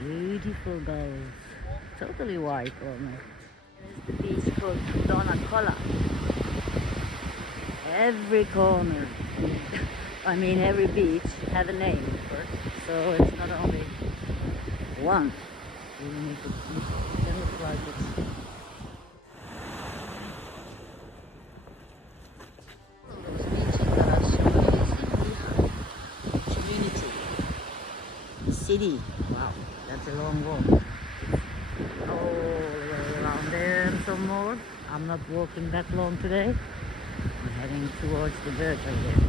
Beautiful gulls. Totally white almost. There's the beach called Donna. Every corner, I mean every beach had a name first. So it's not only one. You need to look like it's those beaches that are so community. City. Wow, that's a long walk. All the way around there and some more. I'm not walking that long today. I'm heading towards the birds over there.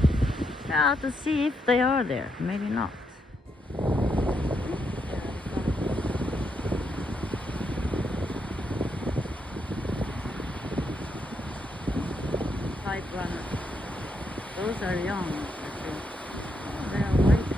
Now to see if they are there. Maybe not. Pipe runner. Those are young, I think. Oh, they are waiting.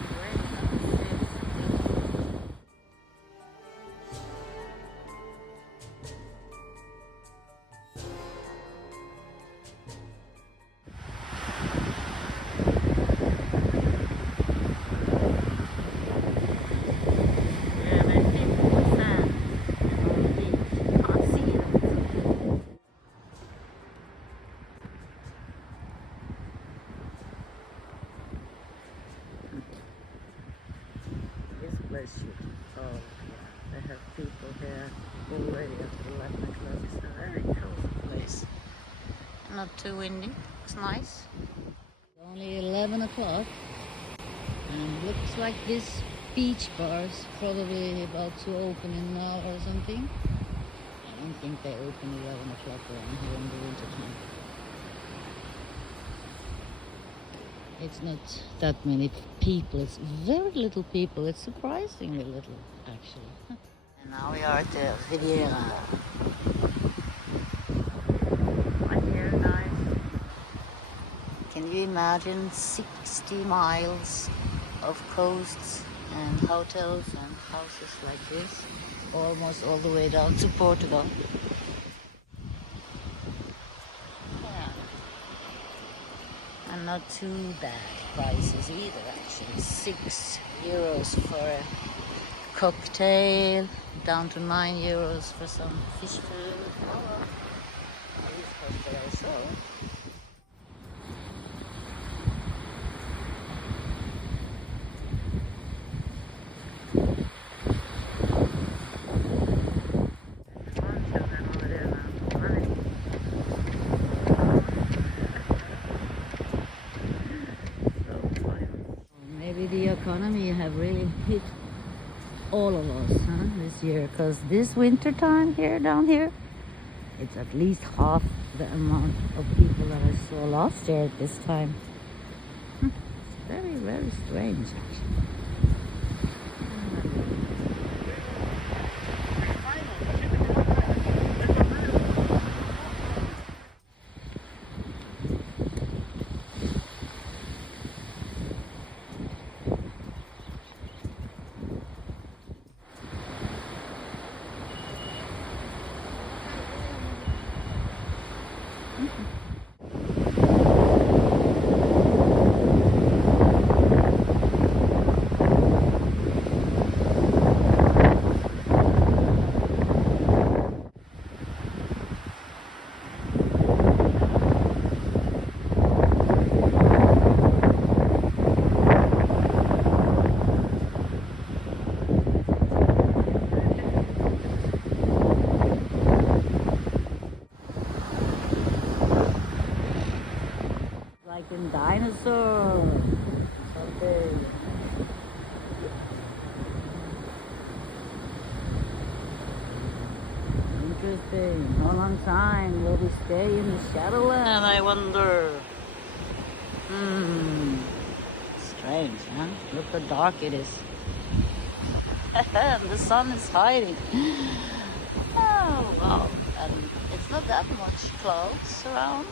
Bless you. Oh, yeah. They have people here already after 11 o'clock. It's a very cozy place. Not too windy. It's nice. It's only 11 o'clock. And it looks like this beach bar is probably about to open in an hour or something. I don't think they open 11 o'clock around here in the winter time. It's not that many people, it's very little people, it's surprisingly little actually. And now we are at the Riviera. Right here, nice. Can you imagine 60 miles of coasts and hotels and houses like this? Almost all the way down to Portugal. And not too bad prices either actually. €6 for a cocktail, down to €9 for some fish food. Oh well, these Costadelsol. The economy have really hit all of us this year, because this winter time here down here, it's at least half the amount of people that I saw last year at this time. It's very, very strange actually. Like in dinosaur. Okay. Interesting. How long time will we stay in the Shadowland, I wonder? Strange, huh? Look how dark it is. The sun is hiding. Oh wow. And it's not that much clouds around.